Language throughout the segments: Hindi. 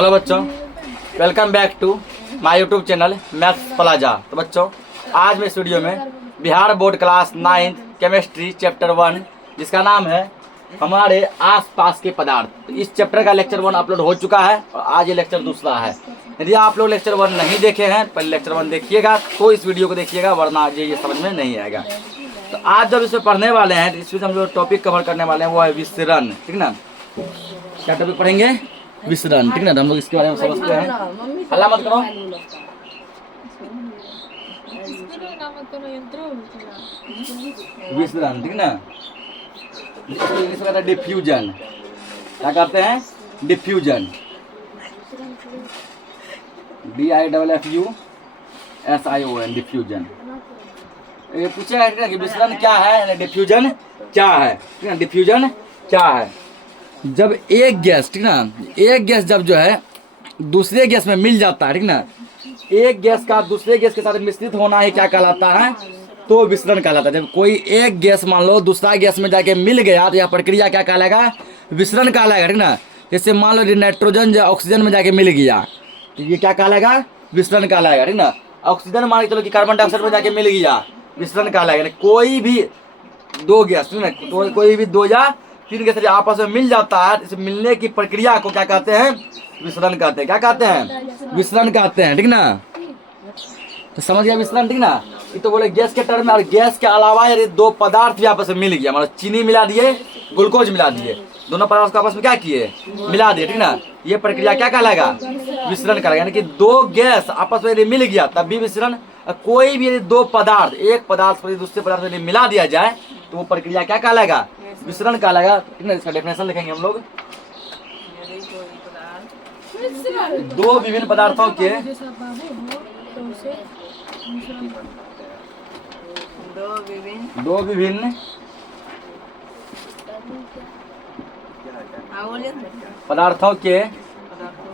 हेलो बच्चों, welcome back to my YouTube channel Maths Plaza. तो बच्चों, आज मैं इस वीडियो में Bihar board class 9 chemistry chapter 1 जिसका नाम है हमारे आसपास के पदार्थ, तो इस चैप्टर का लेक्चर 1 अपलोड हो चुका है और आज ये लेक्चर दूसरा है। यदि आप लोग लेक्चर 1 नहीं देखे हैं, पहले लेक्चर 1 देखिएगा तो इस वीडियो को देखिएगा, वरना ये समझ में नहीं आएगा। तो आज जब इसमें पढ़ने वाले हैं तो इसमें हम जो टॉपिक कवर करने वाले हैं वो है विसरण। ठीक ना, क्या टॉपिक पढ़ेंगे? विसरण। ठीक ना, तो हम लोग इसके बारे में समझते हैं। हल्ला मत करो। विसरण, ठीक ना, इंग्लिश में कहते हैं डिफ्यूजन। क्या कहते हैं? डिफ्यूजन। DIFFUSION, diffusion. ये पूछेगा कि विसरण क्या है, डिफ्यूजन क्या है। ठीक ना, डिफ्यूजन क्या है? जब एक गैस, ठीक ना, एक गैस जब जो है दूसरे गैस में मिल जाता है, ठीक ना, एक गैस का दूसरे गैस के साथ मिश्रित होना ही क्या कहलाता है? तो विसरण कहलाता है। जब कोई एक गैस मान लो दूसरा गैस में जाके मिल गया तो यह प्रक्रिया क्या कहलाएगा? विसरण कहलाएगा। ठीक ना, जैसे मान लो नाइट्रोजन जो ऑक्सीजन में जाके मिल गया तो ये क्या कहलाएगा? विसरण कहलाएगा। ठीक ना, ऑक्सीजन मान के चलो कि कार्बन डाइऑक्साइड में जाके मिल गया, विसरण कहलाएगा। कोई भी दो गैस, ठीक ना, तो कोई भी दो या तीन गैस आपस में मिल जाता है, इस मिलने की प्रक्रिया को क्या कहते हैं? विसरण कहते हैं। क्या कहते हैं? विसरण कहते हैं। ठीक ना, तो समझ गया विसरण। ठीक ना, ये तो बोले गैस के टर्म में, और गैस के अलावा यदि दो पदार्थ भी आपस में मिल गया, मतलब चीनी मिला दिए, ग्लूकोज मिला दिए, दोनों पदार्थ को आपस में क्या किए? मिला दिए। ठीक ना, ये प्रक्रिया क्या कहलाएगा? विसरण कहलाएगा। यानी कि दो गैस आपस में यदि मिल गया तब भी विसरण। कोई भी यदि दो पदार्थ, एक पदार्थ पर दूसरे पदार्थ यदि मिला दिया जाए तो वो प्रक्रिया क्या कहलाएगा? विसरण कहलाएगा। ठीक ना, इसका डेफिनेशन लिखेंगे हम लोग। दो विभिन्न पदार्थों के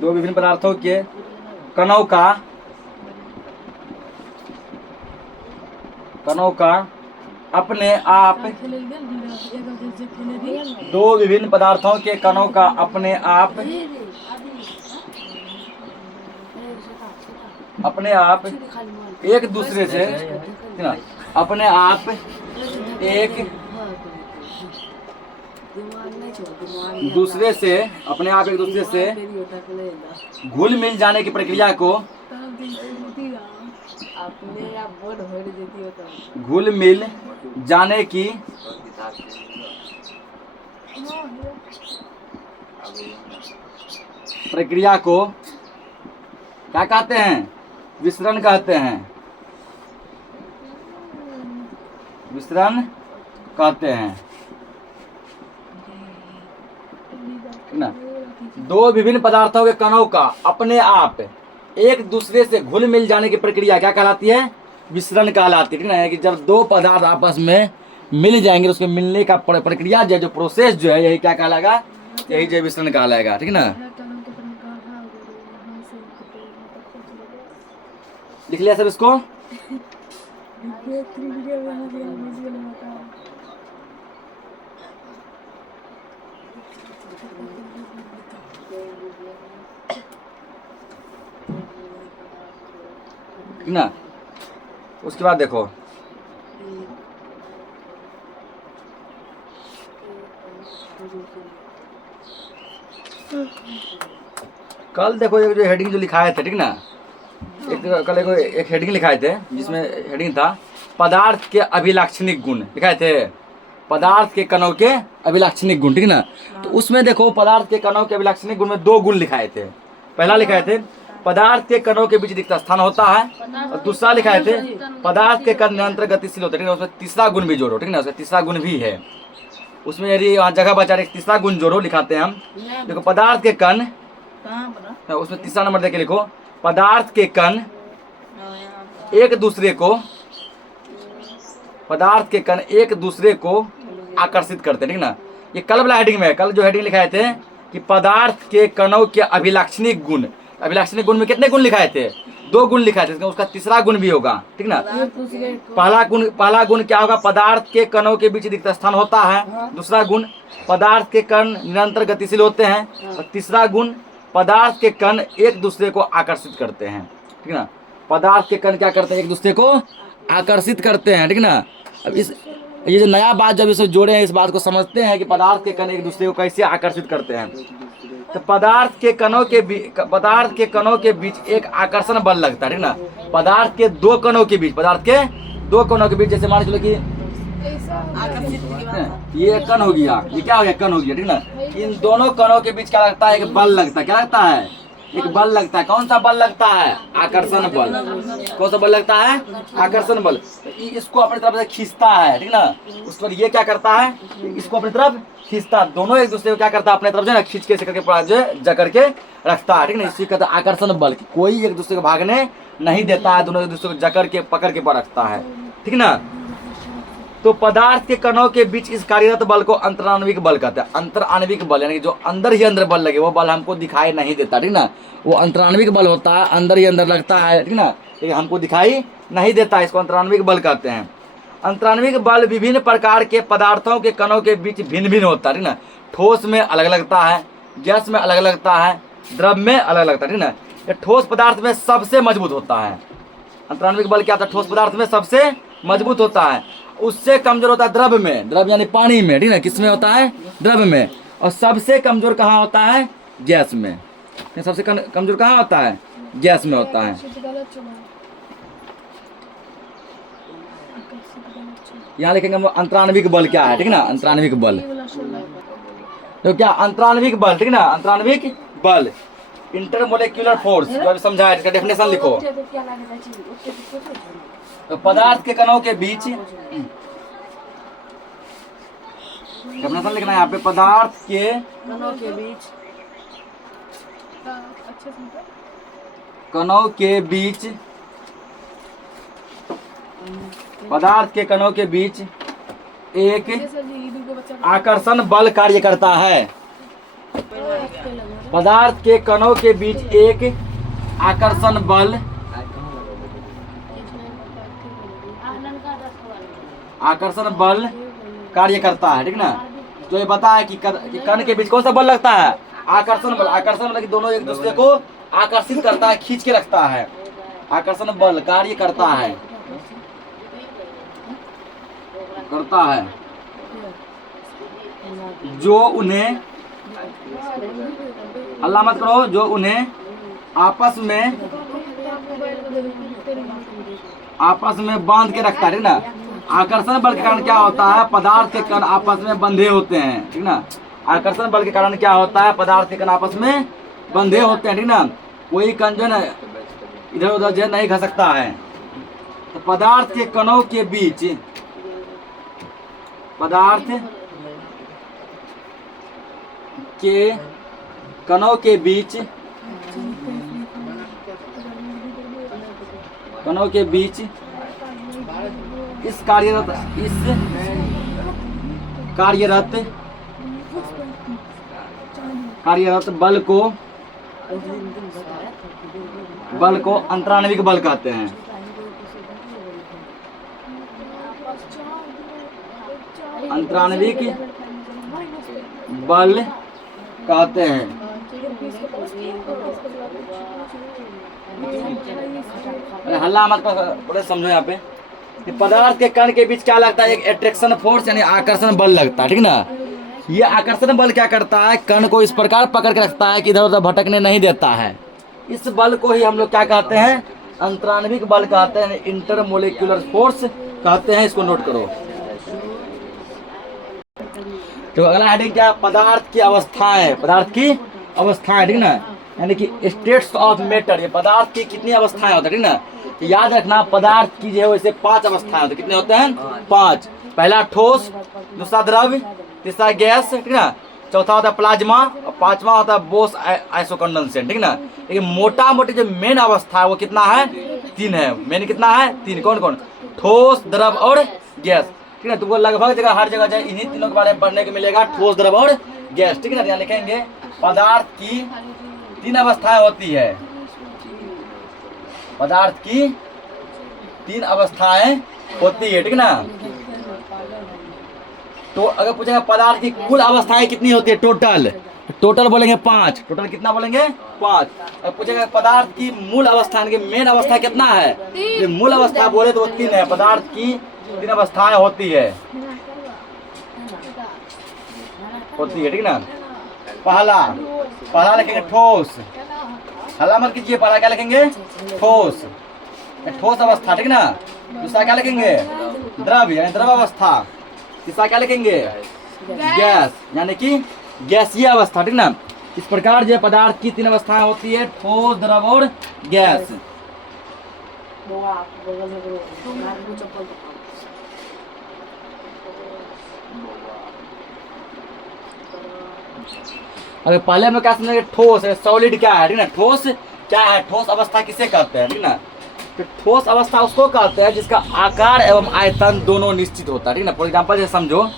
दो विभिन्न पदार्थों के कणों का अपने आप, दो विभिन्न पदार्थों के कणों का अपने आप एक दूसरे से, अपने आप एक दूसरे से घुल मिल जाने की प्रक्रिया को घुल मिल जाने की प्रक्रिया को क्या कहते हैं? विसरण कहते हैं। विसरण कहते हैं। ना, दो विभिन्न पदार्थों के कणों का अपने आप एक दूसरे से घुल मिल जाने की प्रक्रिया क्या कहलाती है? विसरण कहलाती है। ठीक ना, कि जब दो पदार्थ आपस में मिल जाएंगे उसके मिलने का प्रक्रिया जो प्रोसेस जो है, यही क्या कहलाएगा? यही जो विसरण कहलाएगा। ठीक ना, लिख लिया सब इसको? ना, उसके बाद देखो, कल देखो ये जो हेडिंग जो लिखाए थे, ठीक ना, कल एक हेडिंग लिखाए थे जिसमें हेडिंग था पदार्थ के अभिलाक्षणिक गुण लिखाए थे। पदार्थ के कणों के अभिलाक्षणिक गुण। ठीक ना, तो उसमें देखो पदार्थ के कणों के अभिलाक्षणिक गुण में दो गुण लिखाए थे। पहला लिखाए थे पदार्थ के कणों के बीच रिक्त स्थान होता है, और दूसरा लिखाए थे पदार्थ के कण निरंतर गतिशील होते हैं। ठीक ना, उसमें तीसरा गुण भी जोड़ो। ठीक ना, उसमें तीसरा गुण भी है। उसमें यदि वहाँ जगह बचा एक तीसरा गुण जोड़ो, लिखाते हैं हम। देखो पदार्थ के कण, उसमें तीसरा नंबर देके लिखो, पदार्थ के कण एक दूसरे को आकर्षित करते हैं। ठीक ना, ये कल वाला हेडिंग में है। कल जो हेडिंग लिखाए थे कि पदार्थ के कणों के अभिलाक्षणिक गुण, अभिलाक्षणिक गुण में कितने गुण लिखाए थे? दो गुण लिखाए थे, उसका तीसरा गुण भी होगा। ठीक ना, पहला गुण क्या होगा? पदार्थ के कणों के बीच रिक्त स्थान होता है। दूसरा गुण पदार्थ के कण निरंतर गतिशील होते हैं। और तीसरा गुण पदार्थ के कण एक दूसरे को आकर्षित करते हैं, ठीक है ना। पदार्थ के कण क्या करते हैं, एक दूसरे को आकर्षित करते हैं, ठीक है ना। अब इस ये जो नया बात जब इसे जोड़े हैं, इस बात को समझते हैं कि पदार्थ के कण एक दूसरे को कैसे आकर्षित करते हैं। तो पदार्थ के कणों के बीच एक आकर्षण बल लगता है, ठीक है ना। पदार्थ के दो कणों के बीच जैसे मान चलो कि ये कण हो गया, ये क्या हो गया, कण हो गया, ठीक है ना। इन दोनों कणों के बीच क्या लगता है, एक बल लगता है। क्या लगता है, एक बल लगता है। कौन सा बल लगता है, आकर्षण बल। कौन सा बल लगता है, आकर्षण बल। इसको अपनी तरफ से खींचता है, ठीक है ना। उस पर ये क्या करता है, इसको अपनी तरफ खींचता है। दोनों एक दूसरे को क्या करता है, अपने तरफ जो है खींच के करके पूरा जो है जकड़ के रखता है, ठीक है ना। इसी कहता है आकर्षण बल। कोई एक दूसरे को भागने नहीं देता है, दोनों एक दूसरे को जकड़ के पकड़ के रखता है, ठीक है ना। तो पदार्थ के कणों के बीच इस कार्यरत बल को अंतराण्विक बल कहते हैं। अंतराण्विक बल यानी कि जो अंदर ही अंदर बल लगे, वो बल हमको दिखाई नहीं देता, ठीक ना। वो अंतराण्विक बल होता है, अंदर ही अंदर लगता है, ठीक ना, लेकिन हमको दिखाई नहीं देता, इसको अंतराण्विक बल कहते हैं। अंतराण्विक बल विभिन्न प्रकार के पदार्थों के कणों के बीच भिन्न भिन्न होता है, ठीक ना। ठोस में अलग लगता है, गैस में अलग लगता है, द्रव में अलग लगता है, ठीक ना। ये ठोस पदार्थ में सबसे मजबूत होता है। अंतराण्विक बल क्या होता है, ठोस पदार्थ में सबसे मजबूत होता है। उससे कमजोर होता है द्रव में, द्रव यानी पानी में, ठीक है। किस में होता है, द्रव में। और सबसे कमजोर कहाँ होता है, गैस में। सबसे कमजोर कहाँ होता है, गैस में होता है। यहाँ लिखेंगे हम अंतराण्विक बल क्या है, ठीक है ना। अंतराण्विक बल तो क्या, अंतराण्विक बल, ठीक है ना। अंतराण्विक बल इंटरमोलेक्युलर फोर्स, जो अभी समझाया, इसका डेफिनेशन लिखो। तो पदार्थ के कणों के बीच, डेफिनेशन लिखना है यहाँ पे, पदार्थ के कणों के बीच, पदार्थ के कणों के बीच एक आकर्षण बल कार्य करता है। पदार्थ के कणों के बीच एक आकर्षण बल कार्य करता है, ठीक ना। तो ये बता है कि कण के बीच कौन सा बल लगता है, आकर्षण बल। आकर्षण बल कि दोनों एक दूसरे को आकर्षित करता है, खींच के रखता है। आकर्षण बल कार्य करता है, जो उन्हें, अल्लाह मत करो, जो उन्हें आपस में बांध के रखता है, ठीक ना। आकर्षण बल के कारण क्या होता है, पदार्थ के कण आपस में बंधे होते हैं, ठीक ना। आकर्षण बल के कारण क्या होता है, पदार्थ के कण आपस में बंधे होते हैं, ठीक ना। कोई कण जो है इधर उधर जो नहीं खसकता है। तो पदार्थ के कणों के बीच, पदार्थ के कणों के बीच इस कार्यरत बल को अंतराण्विक बल कहते हैं। अंतराण्विक बल कहते हैं। अरे हल्ला मत बोले, समझो यहाँ पे कि पदार्थ के कण के बीच क्या लगता है, एक अट्रैक्शन फोर्स यानी आकर्षण बल लगता है, ठीक ना। ये आकर्षण बल क्या करता है, कण को इस प्रकार पकड़ के रखता है कि इधर उधर भटकने नहीं देता है। इस बल को ही हम लोग क्या कहते हैं, अंतराण्विक बल कहते हैं, इंटरमोलेक्युलर फोर्स कहते हैं। इसको नोट करो। तो अगला हेडिंग क्या, पदार्थ की अवस्थाएं। पदार्थ की अवस्थाएं, ठीक ना, यानी कि स्टेट्स ऑफ मैटर। ये पदार्थ की कितनी अवस्थाएं होती है, ठीक ना। तो याद रखना, पदार्थ की जो है वैसे 5 अवस्थाएं होती है। कितने होते हैं, 5। पहला ठोस, दूसरा द्रव, तीसरा गैस, ठीक ना, चौथा होता है प्लाज्मा, और 5वां होता है बोस आइसोकंडेंसेट, ठीक ना। लेकिन मोटा मोटी जो मेन अवस्था है वो कितना है, 3 है। मेन कितना है, 3। कौन कौन, ठोस, द्रव और गैस, ठीक है। तुमको लगभग जगह हर जगह जाए इन्हीं तीनों के बारे में पढ़ने को मिलेगा, ठोस, द्रव और गैस, ठीक है ना। यहाँ लिखेंगे पदार्थ की 3 अवस्थाएं होती है। पदार्थ की 3 अवस्थाएं होती है, ठीक ना। तो अगर पूछेगा पदार्थ की कुल अवस्थाएं कितनी होती है, टोटल टोटल बोलेंगे 5। टोटल कितना बोलेंगे? 5। अब पूछेगा पदार्थ की मूल अवस्था की मेन अवस्था कितना है? ये मूल अवस्था बोले तो वो 3 है। पदार्थ की 3 अवस्थाएं होती है, ठीक ना। पहला लिखेंगे ठोस। हल्ला मत कीजिए, पहला क्या लिखेंगे? ठोस, ठोस अवस्था, ठीक ना। दूसरा क्या लिखेंगे? द्रव यानी द्रव अवस्था। तीसरा क्या लिखेंगे? गैस यानी कि गैसीय अवस्था, ठीक ना। इस प्रकार जो पदार्थ की 3 अवस्थाएं होती है, ठोस, द्रव और गैस। अगर पहले में क्या समझेंगे? ठोस है, सॉलिड क्या है, ठीक ना। ठोस क्या है? ठोस अवस्था किसे कहते हैं, ठीक ना। तो ठोस अवस्था उसको कहते हैं जिसका आकार एवं आयतन दोनों निश्चित होता है, ठीक ना। फॉर एग्जाम्पल जैसे समझो,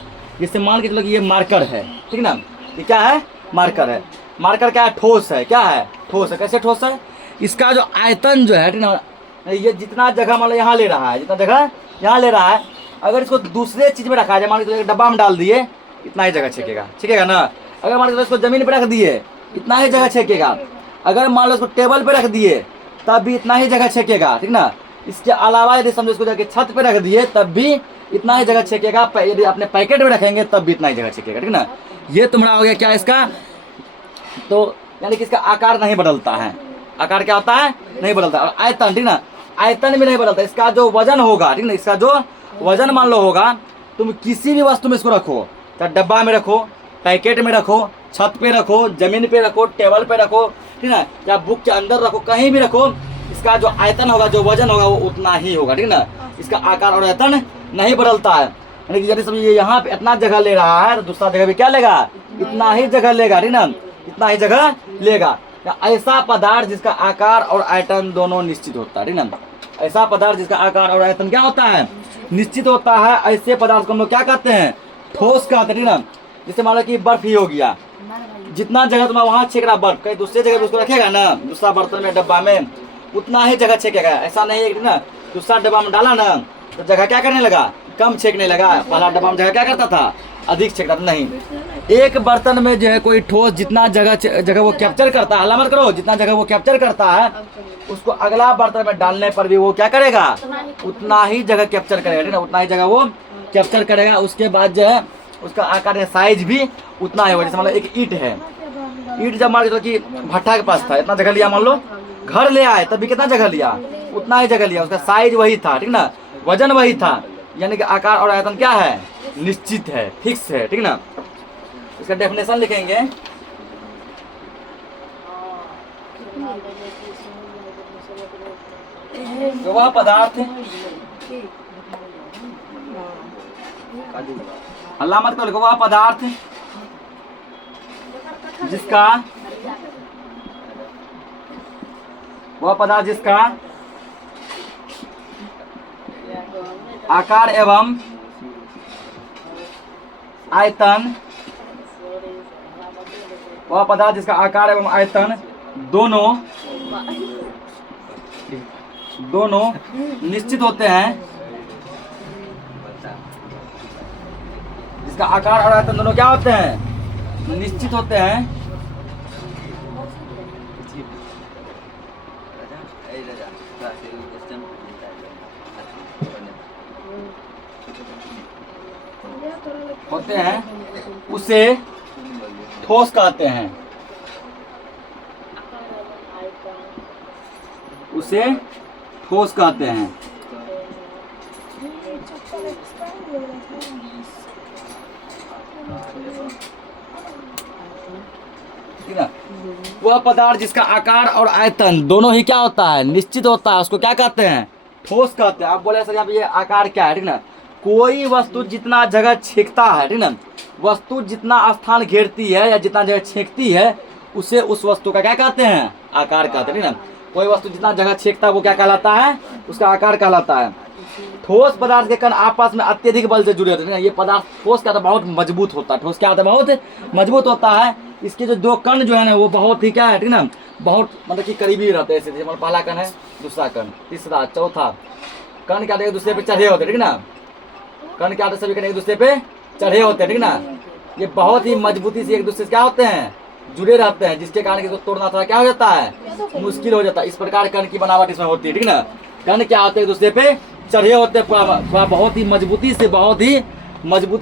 जैसे मान के चलो कि ये मार्कर है, ठीक ना। ये क्या है? मार्कर है। मार्कर क्या है? ठोस है। क्या है? ठोस है। कैसे ठोस है? इसका जो आयतन जो है, ठीक ना, ये जितना जगह मान लो यहाँ ले रहा है, जितना जगह यहाँ ले रहा है, अगर इसको दूसरे चीज में रखा जाए, मान लो डब्बा में डाल दिए, इतना ही जगह छेकेगा ना। अगर मान लो इसको जमीन पे रख दिए, इतना ही जगह छेकेगा। अगर मान लो इसको टेबल पे रख दिए, तब भी इतना ही जगह छेकेगा, ठीक ना। इसके अलावा यदि समझो इसको जाके छत पे रख दिए, तब भी इतना ही जगह छेकेगा। यदि अपने पैकेट में रखेंगे तब भी इतना ही जगह छेकेगा, ठीक ना। ये तुम्हारा हो गया क्या इसका? तो यानी कि इसका आकार नहीं बदलता है। आकार क्या होता है? नहीं बदलता। और आयतन, ठीक ना, आयतन भी नहीं बदलता। इसका जो वजन होगा, ठीक ना, इसका जो वजन मान लो होगा, तुम किसी भी वस्तु में इसको रखो, चाहे डब्बा में रखो, पैकेट में रखो, छत पे रखो, जमीन पे रखो, टेबल पे रखो, ठीक ना, या बुक के अंदर रखो, कहीं भी रखो, इसका जो आयतन होगा, जो वजन होगा, वो उतना ही होगा, ठीक ना। इसका आकार और आयतन नहीं बदलता है। यानी कि यदि समझिए यहाँ पे इतना जगह ले रहा है, तो दूसरा जगह भी क्या लेगा? इतना ही जगह लेगा, ठीक ना, इतना ही जगह लेगा। ऐसा पदार्थ जिसका आकार और आयतन दोनों निश्चित होता है, ठीक ना। ऐसा पदार्थ जिसका आकार और आयतन क्या होता है? निश्चित होता है। ऐसे पदार्थ को हम लोग क्या कहते हैं? ठोस कहते हैं, ठीक ना। जैसे मान लो कि बर्फ ही हो गया, जितना जगह तुम वहां छेक रहा बर्फ, कहीं दूसरे जगह पे उसको रखेगा ना, दूसरा बर्तन में, डब्बा में, उतना ही जगह छेकेगा। ऐसा नहीं है ना, दूसरा डब्बा में डाला ना, तो जगह क्या करने लगा? कम छेकने लगा। पहला डब्बा में जगह क्या करता था? अधिक छेकता था। नहीं, एक बर्तन में जो है कोई ठोस जितना जगह वो कैप्चर करता है, हल्ला मत करो, जितना जगह वो कैप्चर करता है, उसको अगला बर्तन में डालने पर भी वो क्या करेगा? उतना ही जगह कैप्चर करेगा, ठीक ना, उतना ही जगह वो कैप्चर करेगा। उसके बाद जो है उसका आकार या साइज भी उतना ही होगा। जैसे मान लो एक ईंट है, ईंट जब मान लो कि भट्ठा के पास था, इतना जगह लिया, मान लो घर ले आए, तब भी कितना जगह लिया? उतना ही जगह लिया। उसका साइज वही था, ठीक ना, वजन वही था। यानी कि आकार और आयतन क्या है? निश्चित है, फिक्स है, ठीक ना। इसका डेफिनेशन लिखेंगे, तो वह पदार्थ, हल्ला मत करो, वह पदार्थ जिसका आकार एवं आयतन, वह पदार्थ जिसका आकार एवं आयतन दोनों निश्चित होते हैं, जिसका आकार और आयतन दोनों क्या होते हैं? निश्चित होते हैं। उसे ठोस कहते हैं। उसे ठोस कहते हैं। वह पदार्थ जिसका आकार और आयतन दोनों ही क्या होता है? निश्चित होता है, उसको क्या कहते हैं? ठोस कहते हैं। आप बोले सर यहाँ पे ये आकार क्या है, ठीक ना, कोई वस्तु जितना जगह छेकता है, ठीक ना, वस्तु जितना स्थान घेरती है या जितना जगह छेकती है, उसे उस वस्तु का क्या कहते हैं? आकार कहते हैं, ठीक ना। कोई वस्तु जितना जगह छेकता है वो क्या कहलाता है? उसका आकार कहलाता है। ठोस पदार्थ के कण आपस में अत्यधिक बल से जुड़े होते हैं। ये पदार्थ ठोस क्या होता है? बहुत मजबूत होता है। ठोस क्या होता है? बहुत मजबूत होता है। इसके जो दो कण जो है ना, वो बहुत ही क्या है, ठीक ना, बहुत मतलब कि करीबी रहते हैं। जैसे पहला कण है, दूसरा कण, तीसरा, चौथा कण क्या एक दूसरे पे चढ़े होते हैं, ठीक ना। कण क्या सभी कण एक दूसरे पे चढ़े होते हैं, ठीक ना। ये बहुत ही मजबूती से एक दूसरे से क्या होते हैं? जुड़े रहते हैं, जिसके कारण इसको तोड़ना थोड़ा क्या हो जाता है, मुश्किल हो जाता है। इस प्रकार कण की बनावट इसमें होती है, ठीक ना। कण क्या होते हैं, एक दूसरे पे चढ़े होते हैं, पूरा बहुत ही मजबूती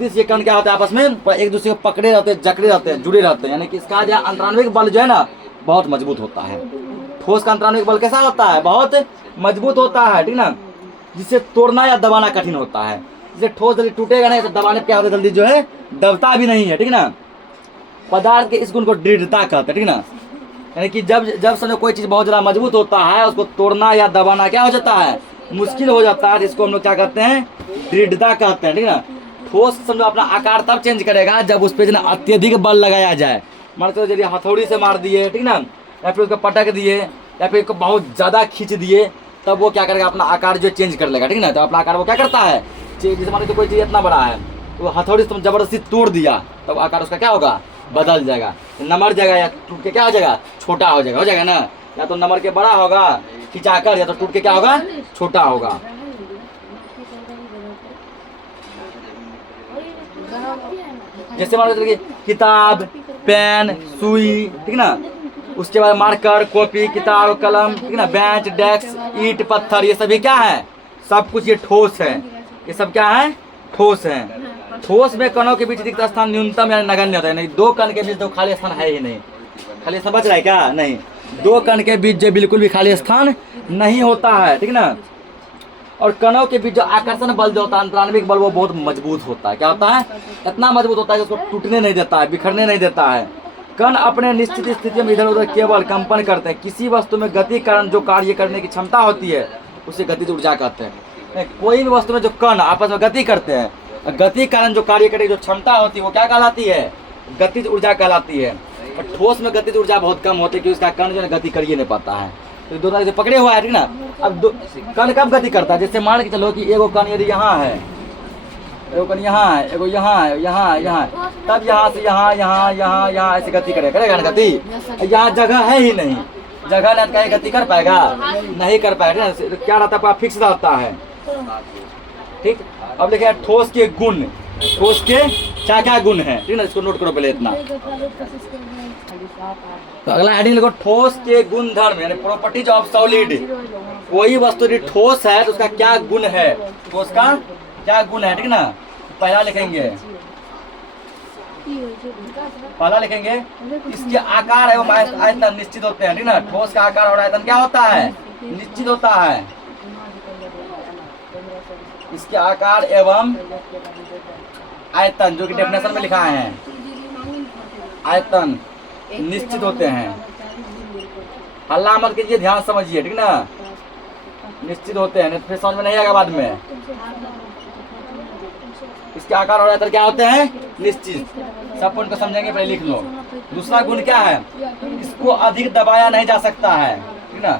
से ये कण क्या होता है, आपस में एक दूसरे को पकड़े रहते हैं, जकड़े रहते हैं, जुड़े रहते हैं। यानी कि इसका जो अंतराण्विक बल जो है ना बहुत मजबूत होता है। ठोस का अंतराण्विक बल कैसा होता है, बहुत मजबूत होता है, ठीक ना, जिसे तोड़ना या दबाना कठिन होता है। जिसे ठोस जल्दी टूटेगा नहीं तो दबाने पे क्या होता है, जल्दी जो है दबता भी नहीं है, ठीक ना। पदार्थ के इस गुण को दृढ़ता कहते हैं, ठीक ना। यानी कि जब समझो कोई चीज बहुत ज्यादा मजबूत होता है, उसको तोड़ना या दबाना क्या हो जाता है, मुश्किल हो जाता है, जिसको हम लोग क्या कहते हैं, दृढ़ता कहते हैं, ठीक ना। ठोस समझो अपना आकार तब चेंज करेगा जब उस पर अत्यधिक बल लगाया जाए। मान लो यदि हथौड़ी से मार दिए, ठीक ना, या फिर उसको पटक दिए, या फिर उसको बहुत ज्यादा खींच दिए, तब वो क्या करेगा, अपना आकार जो चेंज कर लेगा, ठीक ना। तो अपना आकार वो क्या करता है, जैसे मान लो कोई चीज इतना बड़ा है, तो हथौड़ी से तुम जबरदस्ती तोड़ दिया, तब आकार उसका क्या होगा, बदल जाएगा, नमर जाएगा, या टूट के क्या हो जाएगा, छोटा हो जाएगा ना। या तो नमर के बड़ा होगा खिंचाकर, या तो टूट के क्या होगा, छोटा होगा। जैसे मान लो किताब, पेन, सुई, ठीक ना, उसके बाद मार्कर, कॉपी, किताब, कलम, ठीक ना, बेंच, डेस्क, ईंट, पत्थर, ये सभी क्या है, सब कुछ ये ठोस है। ये सब क्या है, ठोस है। ठोस में कणों के बीच रिक्त स्थान न्यूनतम या नगण्य होता है। नहीं, दो कण के बीच तो खाली स्थान है ही नहीं। खाली स्थान बच रहा है क्या, नहीं। दो कण के बीच जो बिल्कुल भी खाली स्थान नहीं होता है, ठीक ना। और कणों के बीच जो आकर्षण बल जो होता है, अंतराण्विक बल, वो बहुत मजबूत होता है। क्या होता है, इतना मजबूत होता है कि उसको टूटने नहीं देता है, बिखरने नहीं देता है। कण अपने निश्चित स्थिति में इधर उधर केवल कंपन करते हैं। किसी वस्तु में गति कारण जो कार्य करने की क्षमता होती है उसे गतिज ऊर्जा कहते हैं। कोई भी वस्तु में जो कण आपस में गति करते हैं, गति कारण जो कार्य करने की जो क्षमता होती है वो क्या कहलाती है, गतिज ऊर्जा कहलाती है। और ठोस में गतिज ऊर्जा बहुत कम होती है, क्योंकि उसका कण जो है गति कर ही नहीं पाता है। तो दो तरह से पकड़े हुआ है, ठीक ना। अब कण कब गति करता है, जैसे मान के चलो कि एगो कण यदि यहाँ है, एगो कण यहाँ है, एगो यहाँ है, यहाँ, तब यहाँ से यहाँ ऐसे गति करेगा ना गति। यहाँ जगह है ही नहीं, जगह नहीं कहीं गति कर पाएगा, नहीं कर पाएगा। क्या रहता है, फिक्स रहता है, ठीक। अब देखिए ठोस के गुण, ठोस के क्या क्या गुण है, ठीक ना, इसको नोट करो पहले इतना। तो अगला हेडिंग लिखो, ठोस के गुण धर्म, यानी प्रॉपर्टीज ऑफ सॉलिड। कोई वस्तु यदि ठोस है तो उसका क्या गुण है, ठोस का क्या गुण है, ठीक ना। पहला लिखेंगे इसके आकार एवं आयतन निश्चित होते हैं, ठीक ना। ठोस का आकार और आयतन क्या होता है, निश्चित होता है। इसके आकार एवं आयतन जो कि डेफिनेशन में लिखा है, आयतन निश्चित होते हैं। हल्ला मत कीजिए, ध्यान समझिए, ठीक ना। निश्चित होते हैं, फिर समझ में नहीं आएगा बाद में। इसके आकार और आयतन क्या होते हैं, निश्चित। सब पॉइंट को समझेंगे, पहले लिख लो। दूसरा गुण क्या है, इसको अधिक दबाया नहीं जा सकता है, ठीक ना।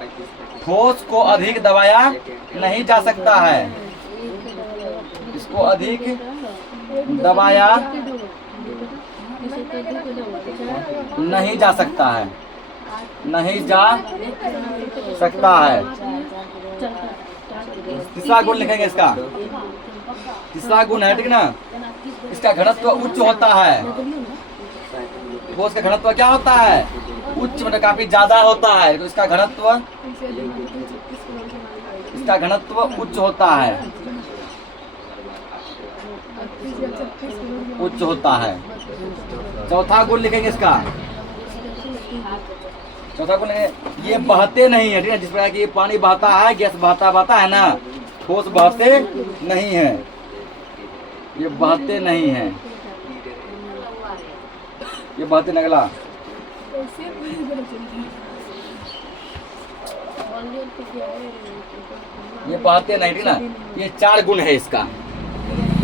ठोस को अधिक दबाया नहीं जा सकता है, इसको अधिक दबाया नहीं जा सकता है, नहीं जा सकता है। तीसरा गुण लिखेंगे इसका, तीसरा गुण है, ठीक ना, इसका घनत्व उच्च होता है। वो इसका घनत्व क्या होता है, उच्च, मतलब काफी ज्यादा होता है। तो इसका घनत्व उच्च होता है, उच्च होता है। चौथा गुण लिखेंगे इसका, चौथा गुण ये बहते नहीं है, ठीक है। जिस प्रकार की पानी बहता है, गैस बहता है ना, ठोस बहते नहीं है, ये बहते नहीं है, ये बहते निकला। ये बहते नहीं, ठीक ना। ये चार गुण है इसका।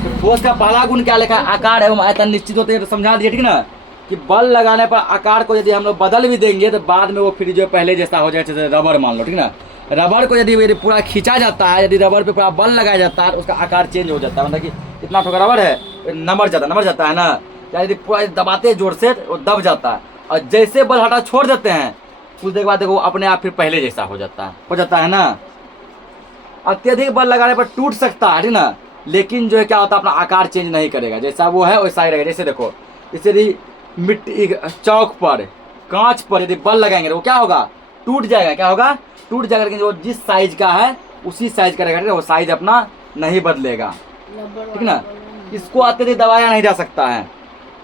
तो ठोस का पहला गुण क्या लिखा है, आकार एवं आयतन निश्चित होते हैं, तो समझा दिए, ठीक ना, कि बल लगाने पर आकार को यदि हम लोग बदल भी देंगे तो बाद में वो फिर जो पहले जैसा हो जाए, जैसे रबर मान लो, ठीक ना। रबर को यदि पूरा खींचा जाता है, यदि रबर पे पूरा बल लगाया जाता है तो उसका आकार चेंज हो जाता है। मतलब कि इतना ठोका रबर है, नंबर जाता है ना, यदि पूरा दबाते जोर से वो दब जाता है। और जैसे बल हटा छोड़ देते हैं, कुछ देर बाद देखो अपने आप फिर पहले जैसा हो जाता है ना। अत्यधिक बल लगाने पर टूट सकता है, ठीक ना, लेकिन जो है क्या होता है, अपना आकार चेंज नहीं करेगा, जैसा वो है वैसा ही रहेगा। जैसे देखो, इसे मिट्टी चौक पर कांच पर यदि बल लगाएंगे तो वो क्या होगा, टूट जाएगा। क्या होगा, टूट जाएगा। लेकिन वो जिस साइज का है उसी साइज का रहेगा, वो साइज अपना नहीं बदलेगा, ठीक ना। इसको अत्यधिक दबाया नहीं जा सकता है,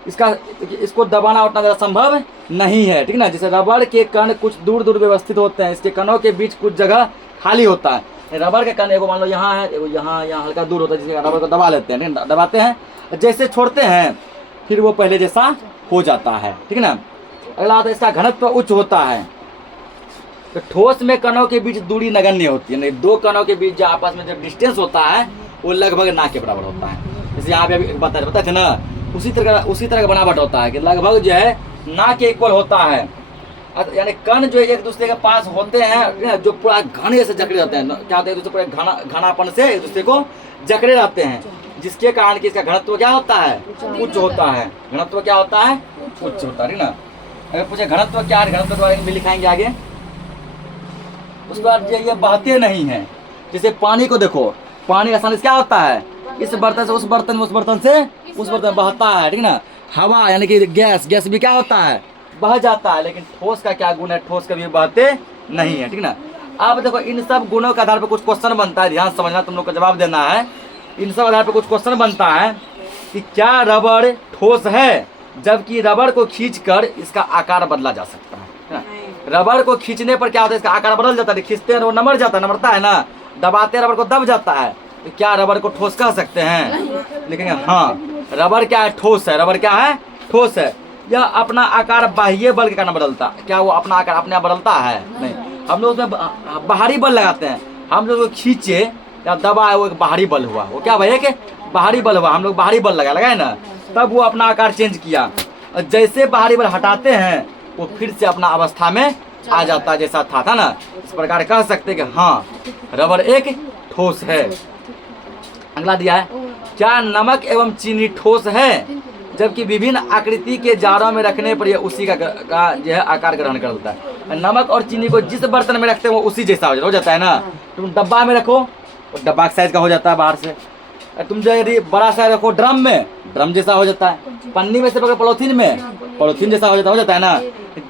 इसको दबाना उतना ज़्यादा संभव नहीं है, ठीक ना। जैसे रबड़ के कण कुछ दूर दूर व्यवस्थित होते हैं, इसके कणों के बीच कुछ जगह खाली होता है। रबड़ के कण एगो मान लो यहाँ है, एगो यहाँ हल्का दूर होता है, जिसके रबड़ को दबा लेते हैं, दबाते हैं, जैसे छोड़ते हैं फिर वो पहले जैसा हो जाता है, ठीक ना। अगला आता है इसका घनत्व उच्च होता है। तो ठोस में कणों के बीच दूरी नगण्य होती है, नहीं दो कणों के बीच जो आपस में जो डिस्टेंस होता है वो लगभग ना के बराबर होता है। जैसे यहाँ पे अभी बताए थे ना, उसी तरह का बनावट होता है कि लगभग जो है ना के इक्वल होता है। यानी कण जो एक दूसरे के पास होते हैं जो पूरा घने से जकड़े रहते हैं, क्या होता है एक दूसरे पूरे घनापन से एक दूसरे को जकड़े रहते हैं, जिसके कारण कि इसका घनत्व क्या होता है, उच्च होता है। घनत्व क्या होता है, उच्च होता है, ठीक ना। अगर पूछे घनत्व क्या है, घनत्व के बारे में भी लिखाएंगे आगे। उसके बाद ये बहते नहीं है। जैसे पानी को देखो, पानी आसानी से क्या होता है, इस बर्तन से उस बर्तन में, उस बर्तन से उस बर्तन में बहता है, ठीक ना। हवा यानी कि गैस भी क्या होता है, बह जाता है। लेकिन ठोस का क्या गुण है, ठोस कभी बहते नहीं है, ठीक ना। अब देखो इन सब गुणों के आधार पर कुछ क्वेश्चन बनता है, ध्यान समझना, तुम लोग को जवाब देना है। इन सब आधार पर कुछ क्वेश्चन बनता है कि क्या रबड़ ठोस है, जबकि रबड़ को खींचकर इसका आकार बदला जा सकता है। रबड़ को खींचने पर क्या होता है, इसका आकार बदल जाता है, खींचते हैं वो नमरता है ना, दबाते हैं रबड़ को दब जाता है। तो क्या रबड़ को ठोस कह सकते हैं? लेकिन हाँ, रबड़ क्या है, ठोस है। रबड़ क्या है, ठोस है। यह अपना आकार बाह्य बल के कारण बदलता, क्या वो अपना आकार अपने आप बदलता है? नहीं। हम लोग उसमें बाहरी बल लगाते हैं, हम लोग खींचे या दबाए वो एक बाहरी बल हुआ, वो क्या भाई कि बाहरी बल हुआ, हम लोग बाहरी बल लगाए ना, तब वो अपना आकार चेंज किया। और जैसे बाहरी बल हटाते हैं वो फिर से अपना अवस्था में आ जाता है जैसा था ना। इस प्रकार कह सकते कि हाँ रबड़ एक ठोस है। अगला दिया है, क्या नमक एवं चीनी ठोस है, जबकि विभिन्न आकृति के जारों में रखने पर यह उसी का जो है आकार ग्रहण कर लेता है। नमक और चीनी को जिस बर्तन में रखते हैं वो उसी जैसा हो जाता है ना। तुम डब्बा में रखो, डब्बा के साइज का हो जाता है बाहर से। तुम जो यदि बड़ा सा रखो ड्रम में, ड्रम जैसा हो जाता है। पन्नी में से पकड़ पॉलिथीन में, पॉलिथीन जैसा हो जाता है ना।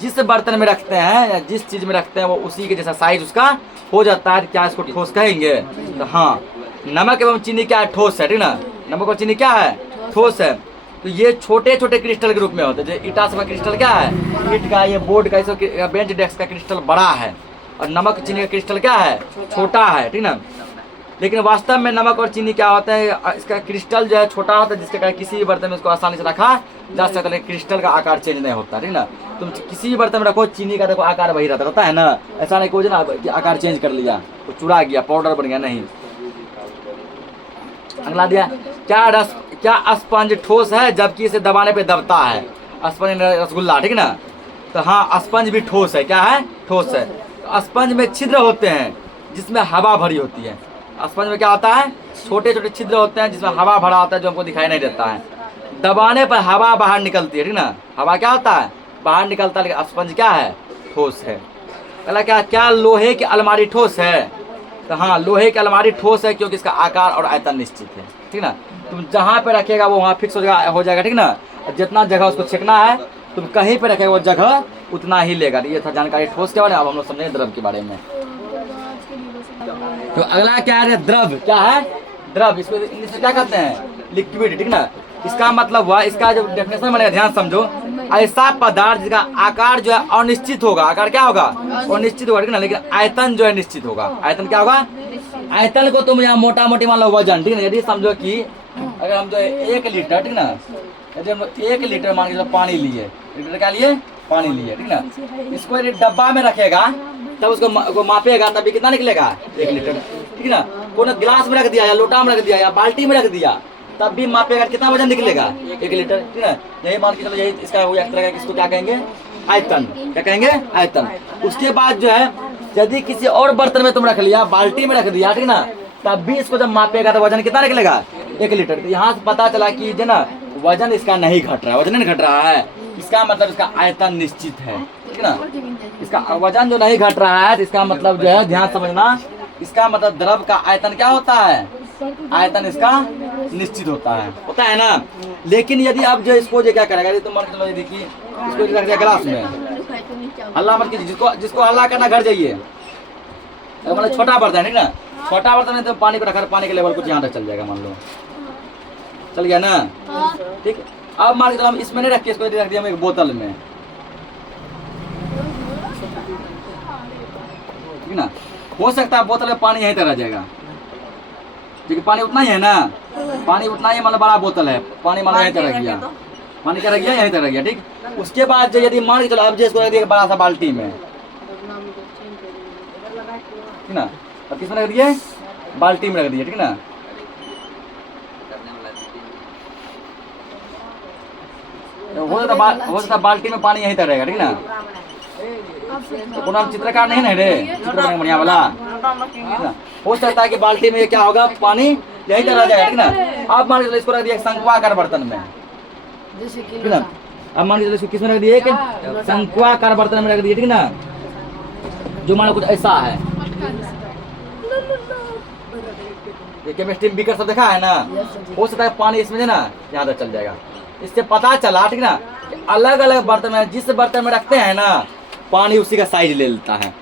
जिस बर्तन में रखते हैं या जिस चीज में रखते हैं वो उसी के जैसा साइज उसका हो जाता है। क्या इसको ठोस कहेंगे? तो हाँ, नमक एवं चीनी क्या है, ठोस है, ठीक ना। नमक और चीनी क्या है, ठोस है। तो ये छोटे छोटे क्रिस्टल के रूप में होते हैं। जैसे ईटा का क्रिस्टल क्या है, ईट का, ये बोर्ड का, बेंच डेस्क का क्रिस्टल बड़ा है, और नमक चीनी का क्रिस्टल क्या है, छोटा है, ठीक ना। लेकिन वास्तव में नमक और चीनी क्या होता है, इसका क्रिस्टल जो है छोटा होता है, जिसके कारण किसी भी बर्तन में इसको आसानी से रखा जा सकता है, लेकिन क्रिस्टल का आकार चेंज नहीं होता, ठीक ना। तुम किसी भी बर्तन में रखो, चीनी का देखो आकार वही रहता है ना, ऐसा नहीं कोई ना कि आकार चेंज कर लिया, तो चुरा गया, पाउडर बन गया, नहीं। अगला दिया, क्या स्पंज ठोस है, जबकि इसे दबाने पे दबता है? स्पंज रसगुल्ला, ठीक ना। तो हाँ, स्पंज भी ठोस है। क्या है, ठोस है। तो स्पंज में छिद्र होते हैं जिसमें हवा भरी होती है। स्पंज में क्या होता है, छोटे छोटे छिद्र होते हैं जिसमें हवा भरा होता है, जो हमको दिखाई नहीं देता है। दबाने पर हवा बाहर निकलती है, ठीक ना। हवा क्या होता है, बाहर निकलता है, लेकिन स्पंज क्या है, ठोस है। अगला क्या लोहे की अलमारी ठोस है? तो हाँ, लोहे की अलमारी ठोस है, क्योंकि इसका आकार और आयतन निश्चित है, ठीक ना। तुम जहाँ पे रखेगा वो वहाँ फिक्स हो जाएगा, ठीक ना। जितना जगह उसको छेकना है, तुम कहीं पे रखेगा वो जगह उतना ही लेगा। ये था जानकारी ठोस के बारे में। अब हम लोग समझेंगे द्रव के बारे में। तो अगला क्या है, द्रव। क्या है, द्रव। इसको इंग्लिश में क्या कहते हैं, लिक्विड, ठीक ना। इसका मतलब हुआ, इसका जो डेफिनेशन बनेगा ध्यान समझो, ऐसा पदार्थ जिसका आकार जो है अनिश्चित होगा। आकार क्या होगा, अनिश्चित होगा, ठीक ना। लेकिन आयतन जो है निश्चित होगा। आयतन क्या होगा, आयतन को तुम यहाँ मोटा मोटी मान लो वजन, ठीक ना। यदि समझो कि अगर हम जो 1 लीटर, ठीक ना, यदि हम 1 लीटर मान के पानी लिए, लीटर क्या लिए, पानी लिए, ठीक ना। इसको यदि डब्बा में रखेगा तब उसको मापेगा, तभी कितना निकलेगा, 1 लीटर, ठीक ना। कोनो गिलास में रख दिया या लोटा में रख दिया या बाल्टी में रख दिया, तब भी मापेगा, कितना वजन निकलेगा, 1 लीटर, ठीक है। यही मान के चलो, यही इसका हो एक तरह का, इसको क्या कहेंगे, आयतन। क्या कहेंगे, आयतन। उसके बाद जो है, यदि किसी और बर्तन में तुम रख लिया, बाल्टी में रख दिया, ठीक ना, तब भी इसको जब मापेगा तो वजन कितना निकलेगा, 1 लीटर। तो यहाँ से पता चला कि जो ना वजन इसका नहीं घट रहा है, वजन नहीं घट रहा है, इसका मतलब इसका आयतन निश्चित है, ठीक ना। इसका वजन जो नहीं घट रहा है, इसका मतलब जो है, ध्यान समझना, इसका मतलब द्रव का आयतन क्या होता है, आयतन इसका निश्चित होता है ना। लेकिन यदि आप जो इसको जो क्या करेगा, यदि तुम मान के चलो, देखिए इसको रख दिया गिलास में, हल्ला मत कीजिए, जिसको हल्ला करना घर जाइए। मतलब छोटा बर्तन है ठीक ना, छोटा बर्तन है तो पानी को रखा, पानी के लेवल कुछ यहाँ तक चल जाएगा, मान लो चल गया ना, ठीक। अब मान के हम इसमें नहीं रखिए, इसको रख दिया हम एक बोतल में, ठीक ना। हो सकता है बोतल में पानी यहीं तक रह जाएगा, क्योंकि पानी उतना ही है ना, पानी उतना ही, मतलब बड़ा बोतल है, पानी मान लो यहीं तक रह गया, पानी क्या रह गया, यहीं तक रह गया, ठीक। उसके बाद जो यदि मान के चलो अब जिसको रख दिया बड़ा सा बाल्टी में, ठीक ना, अब किसमें रख दिए, बाल्टी में रख दिए, ठीक ना। हो सकता बाल्टी में पानी यहीं तक रहेगा, ठीक ना। तो हम चित्रकार नहीं ना रे, चित्र बढ़िया वाला, हो सकता है कि बाल्टी में क्या होगा, पानी यहीं तक रह जाएगा, ठीक ना। अब मान के चलो इसको रख दिया शंक्वाकार बर्तन में, ठीक ना। अब मान के चलो इसको किसमें रख दिए, शंक्वाकार बर्तन में रख दिए, ठीक ना, जो मान लो कुछ ऐसा है, ये केमिस्ट्री बीकर सब देखा है ना, हो सकता है पानी इसमें ना यहाँ तक चल जाएगा। इससे पता चला, ठीक ना, अलग अलग बर्तन में, जिस बर्तन में रखते हैं ना पानी उसी का साइज ले लेता है।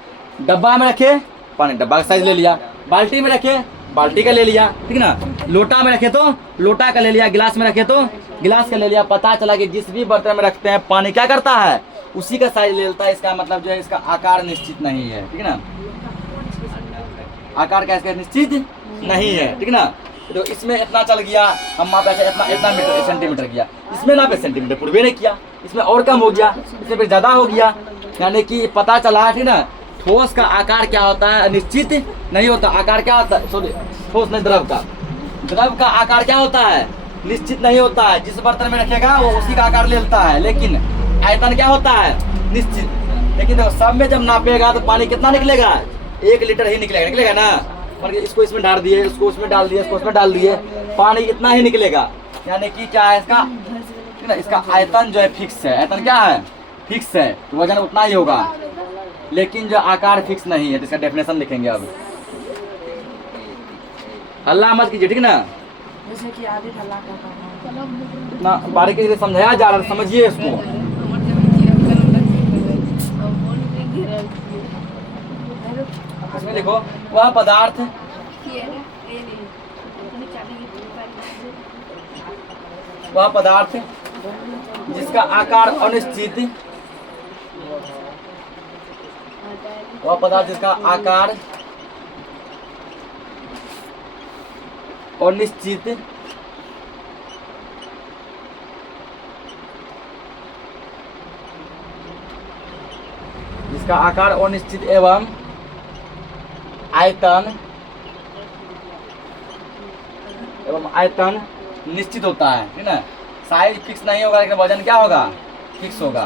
डब्बा में रखे पानी डब्बा का साइज ले लिया, बाल्टी में रखे बाल्टी का ले लिया, ठीक ना, लोटा में रखे तो लोटा का ले लिया, गिलास में रखे तो गिलास का ले लिया। पता चला कि जिस भी बर्तन में रखते हैं पानी क्या करता है, उसी का साइज ले लेता है। इसका मतलब जो है इसका आकार निश्चित नहीं है, ठीक ना, आकार का इसका निश्चित नहीं है, ठीक ना। तो इसमें इतना चल गया, हम मापा इतना मीटर सेंटीमीटर किया, इसमें ना पे सेंटीमीटर पूर्वे नहीं किया, इसमें और कम हो गया, इसमें फिर ज्यादा हो गया, यानी कि पता चला, ठीक ना, ठोस का आकार क्या होता है, निश्चित नहीं होता। आकार क्या होता है, सॉरी ठोस नहीं, द्रव का आकार क्या होता है, निश्चित नहीं होता है। जिस बर्तन में रखेगा वो उसी का आकार ले लेता है, लेकिन आयतन क्या होता है, निश्चित। लेकिन देखो सब में जब नापेगा तो पानी कितना निकलेगा, 1 लीटर ही निकलेगा ना। इसको इसमें डाल दिए, इसको उसमें डाल दिए, इसको उसमें डाल दिए, पानी इतना ही निकलेगा। यानी कि क्या है इसका, ठीक ना, इसका आयतन जो है फिक्स है, आयतन क्या है, फिक्स है, तो वजन उतना ही होगा। लेकिन जो आकार फिक्स नहीं है, तो इसका डेफिनेशन लिखेंगे। अब हल्ला मत कीजिए, ठीक ना, जैसे कि आदि हल्ला करता है, इतना बारीकी से समझाया जा रहा है, समझिए इसको। इसमें देखो वह पदार्थ, वह पदार्थ जिसका आकार अनिश्चित, वह पदार्थ जिसका आकार अनिश्चित जिसका आकार अनिश्चित एवं आयतन निश्चित होता है, ठीक ना। साइज फिक्स नहीं होगा, लेकिन वजन क्या होगा, फिक्स होगा।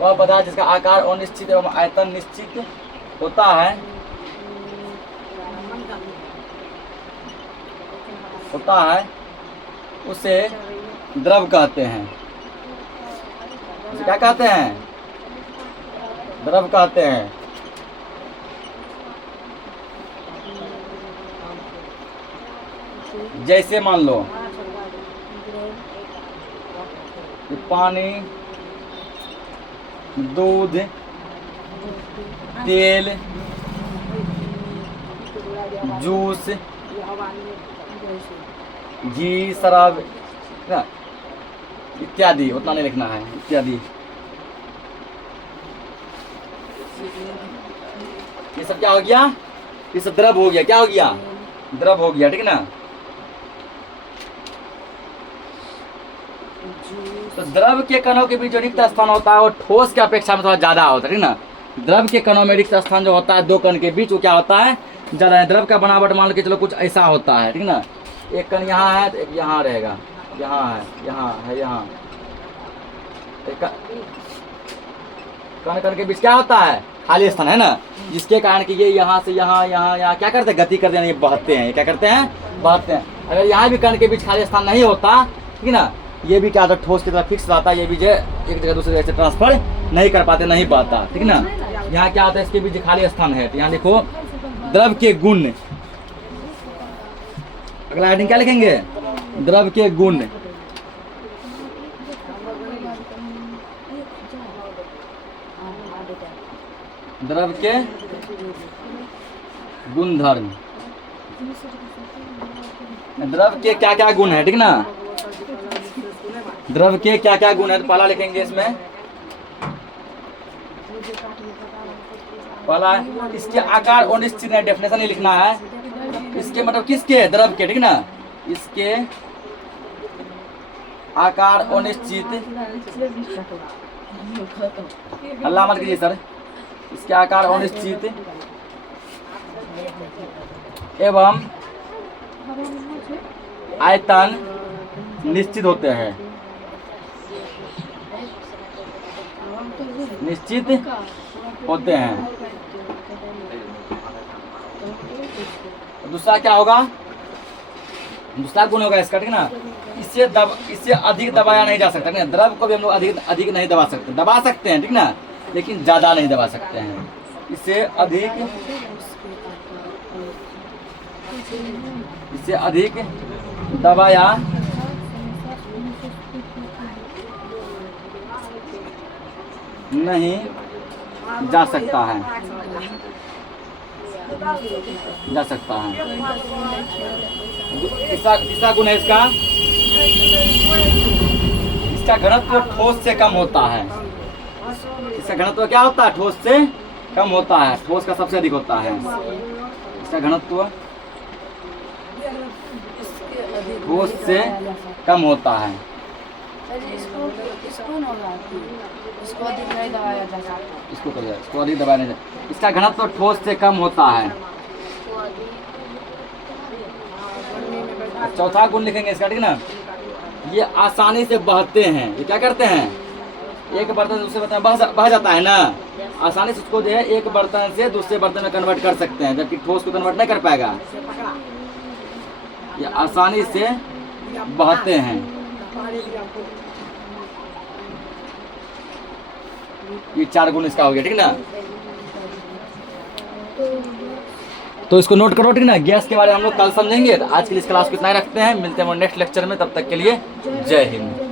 वह पदार्थ जिसका आकार अनिश्चित एवं आयतन निश्चित होता है, उसे द्रव कहते हैं। उसे क्या कहते हैं, द्रव कहते हैं। जैसे मान लो कि पानी, दूध, तेल, जूस, घी, शराब ना, इत्यादि, उतना नहीं लिखना है, इत्यादि। ये सब क्या हो गया, ये सब द्रव हो गया, क्या हो गया, द्रव हो गया, ठीक ना। तो द्रव के कणों के बीच जो रिक्त स्थान होता है वो ठोस के अपेक्षा में थोड़ा ज्यादा होता है, ठीक ना। द्रव के कणों में रिक्त स्थान जो होता है 2 कण के बीच, वो क्या होता है, ज्यादा है। द्रव का बनावट मान के चलो कुछ ऐसा होता है, ठीक ना, एक कण यहाँ है तो एक यहाँ रहेगा, यहाँ है, यहाँ है, यहाँ कण के बीच क्या होता है, खाली स्थान है ना, जिसके कारण कि ये यहाँ से यहाँ यहाँ क्या करते हैं, गति करते हैं, ये बहते हैं, क्या करते हैं, बहते हैं। अगर यहाँ भी कण के बीच खाली स्थान नहीं होता, ठीक ना, ये भी क्या होता है, ठोस की तरह फिक्स रहता है, ये भी जो एक जगह दूसरी जगह से ट्रांसफर नहीं कर पाते, नहीं बहता, ठीक ना। यहाँ क्या होता है, इसके बीच खाली स्थान है, तो यहाँ देखो द्रव के गुण, अगला हेडिंग क्या लिखेंगे, द्रव के गुण। द्रव के गुणधर्म, द्रव के क्या क्या गुण है, ठीक ना। द्रव के क्या क्या गुण है, तो पहला लिखेंगे इसमें, पहला इसके आकार अनिश्चित है, डेफिनेशन ही लिखना है। इसके मतलब किसके, द्रव के, ठीक ना। इसके आकार अनिश्चित, हल्ला मत कीजिए सर। इसके आकार अनिश्चित एवं आयतन निश्चित होते हैं, निश्चित होते हैं। दूसरा क्या होगा, दूसरा गुण होगा इसका, ठीक ना। इससे अधिक दबाया नहीं जा सकता, ठीक ना। द्रव को भी हम लोग अधिक नहीं दबा सकते, दबा सकते हैं, ठीक ना, लेकिन ज्यादा नहीं दबा सकते हैं। इससे अधिक दबाया नहीं जा सकता है, तीसरा गुण है इसका, इसका घनत्व ठोस से कम होता है। इसका घनत्व क्या होता है, ठोस से कम होता है, ठोस का सबसे अधिक होता है। इसका घनत्व ठोस से कम होता है। इसको अधिक नहीं दबाया जा सकता, इसको अधिक दबाया नहीं जा, इसका घनत्व ठोस से कम होता है। चौथा गुण लिखेंगे इसका, ठीक ना। ये आसानी से बहते हैं, ये क्या करते हैं, एक बर्तन से दूसरे बर्तन में बह जाता है ना, आसानी से उसको जो है एक बर्तन से दूसरे बर्तन में कन्वर्ट कर सकते हैं, जबकि ठोस को कन्वर्ट नहीं कर पाएगा। ये आसानी से बहते हैं, ये 4 गुण इसका हो गया, ठीक ना। तो इसको नोट करो, ठीक ना। गैस के बारे में हम लोग कल समझेंगे। तो आज के लिए इस क्लास को इतना ही रखते हैं, मिलते हैं नेक्स्ट लेक्चर में, तब तक के लिए जय हिंद।